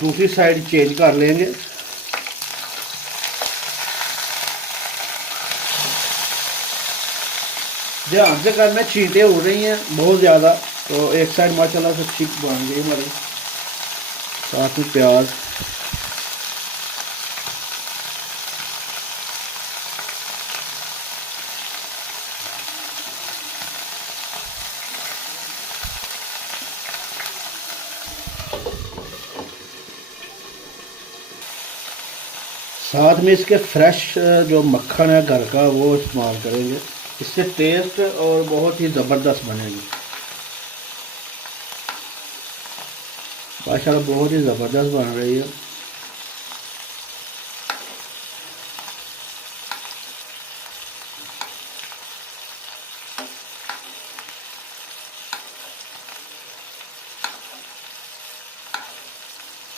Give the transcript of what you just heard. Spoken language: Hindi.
दूसरी साइड चेंज कर लेंगे। ध्यान से करना, छींटे उड़ रही हैं बहुत ज़्यादा, तो एक साइड माशाल्लाह से अच्छी बन गई हमारी। साथ में प्याज, साथ में इसके फ्रेश जो मक्खन है घर का वो इस्तेमाल करेंगे, इससे टेस्ट और बहुत ही ज़बरदस्त बनेगी माशाल्लाह, बहुत ही ज़बरदस्त बन रही है।